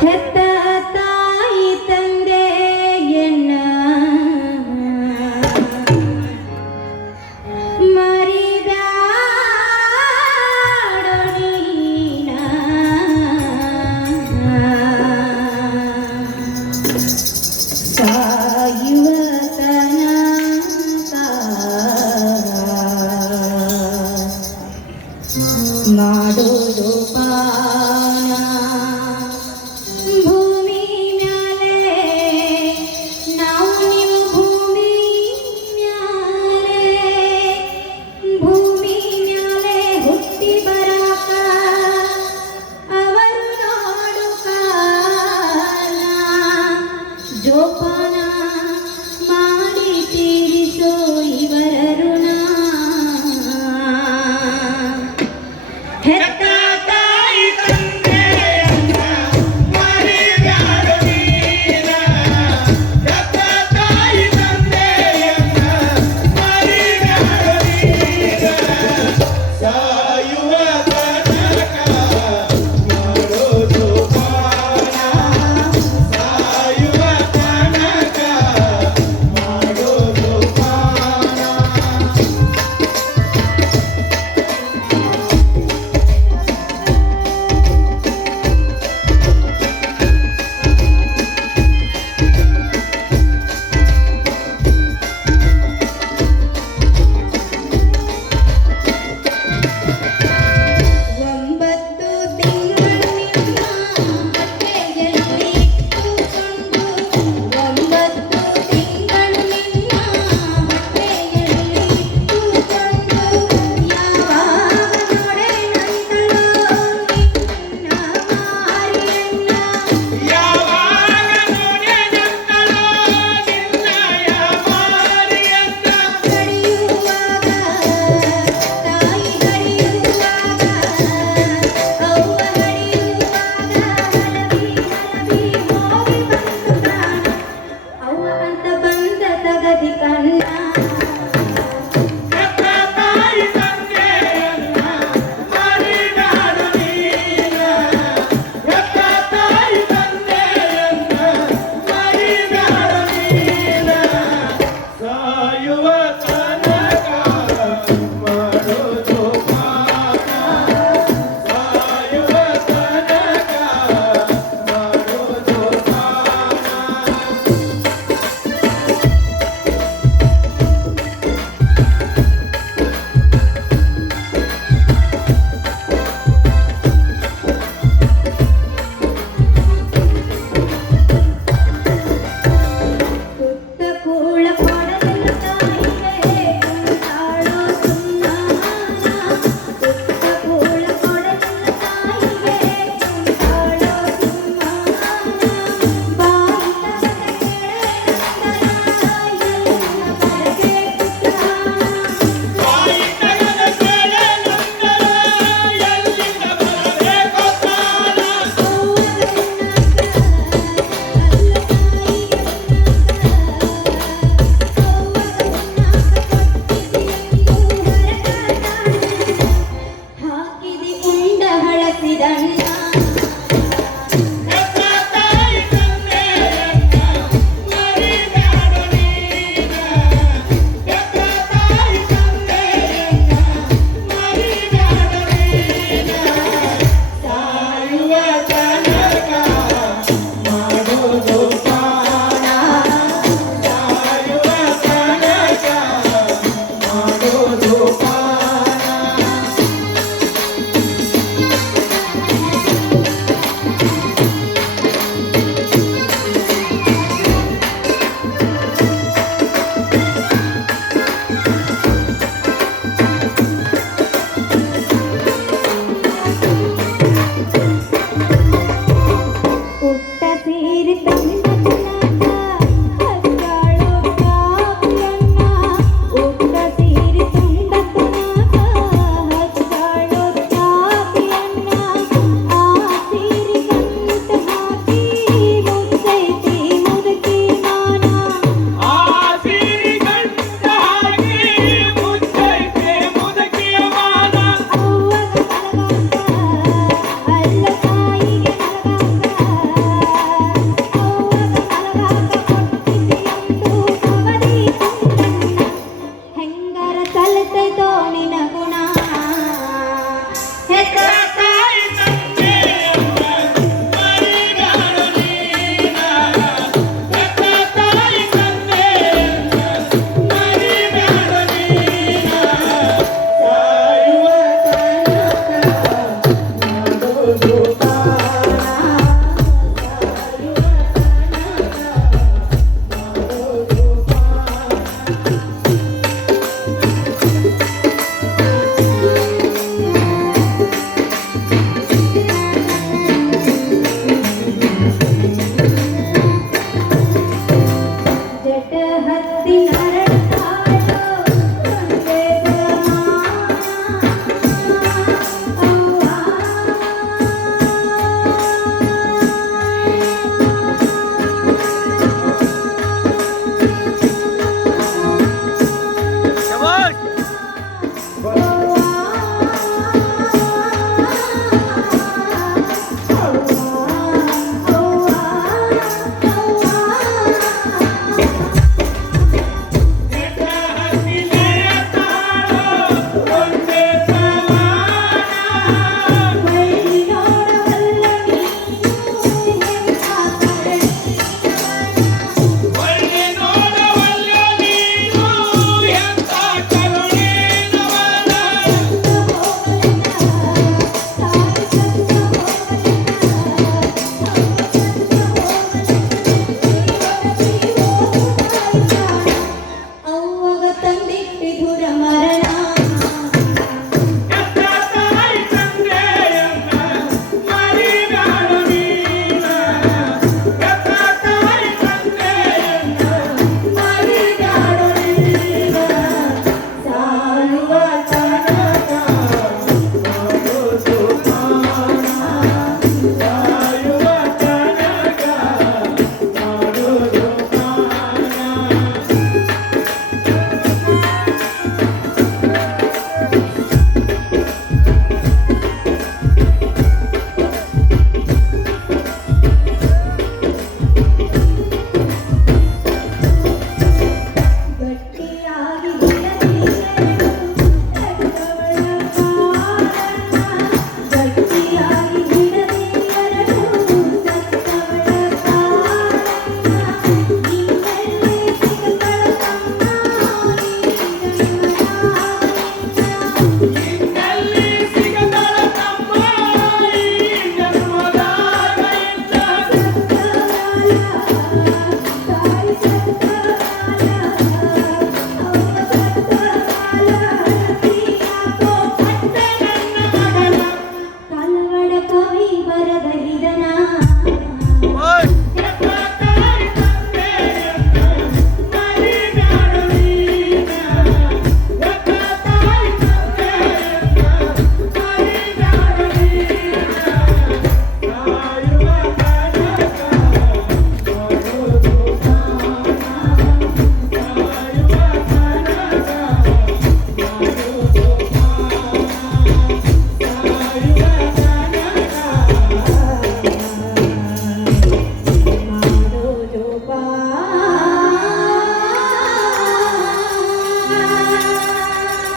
減った கட்ட